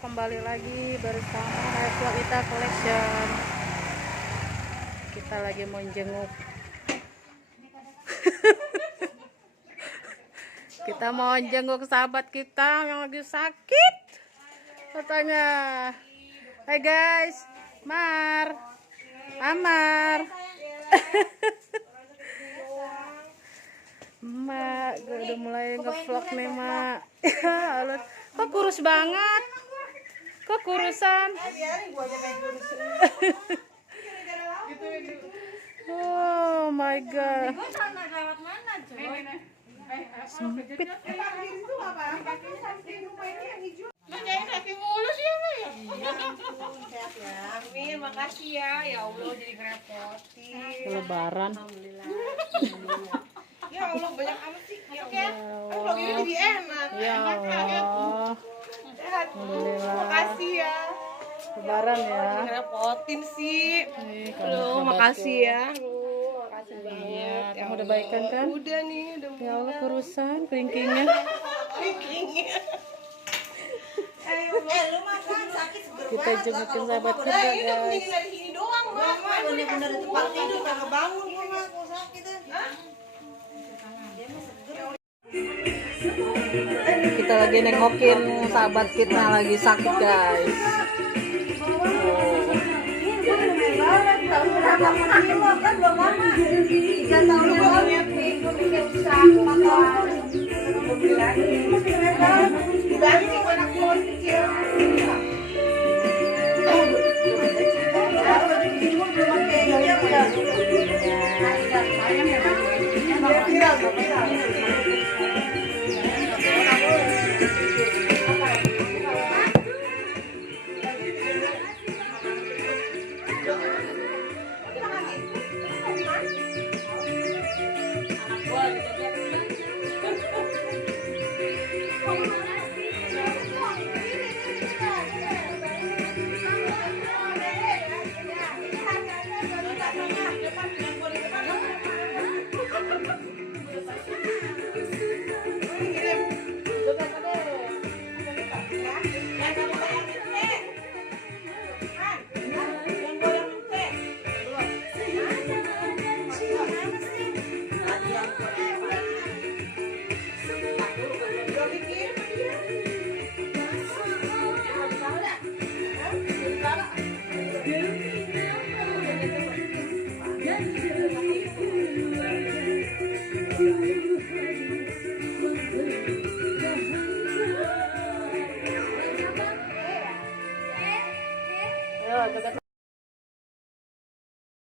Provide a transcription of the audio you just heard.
kembali lagi bersama Ita Collection. Kita lagi mau jenguk. Kita mau jenguk sahabat kita yang lagi sakit. Katanya, "Hai guys, Amar." Mak, gue udah mulai nge-vlog nih, Mak. Kok kurus banget? Kok kurusan? Oh my god. Sempit. Amin, makasih ya. Ya Allah jadi ngerepotin. Lebaran. Ya Allah banyak amat sih. Ya Allah ini lebih enak. Ya Allah. Alhamdulillah. Makasih ya. Lebaran ya. Ngerepotin sih. Loh, Makasih ya. Makasih banget. Kamu udah baikan kan? Udah nih, udah Ya Allah, kurusan kelingkingnya. Lu makan sakit Kita jengukin sahabat kita, guys. mendingan dari sini doang, Mak. Bener-bener di tempat tidur kagak bangun gua, Mak. Gua sakit ya. Kita lagi nengokin sahabat kita lagi sakit, guys.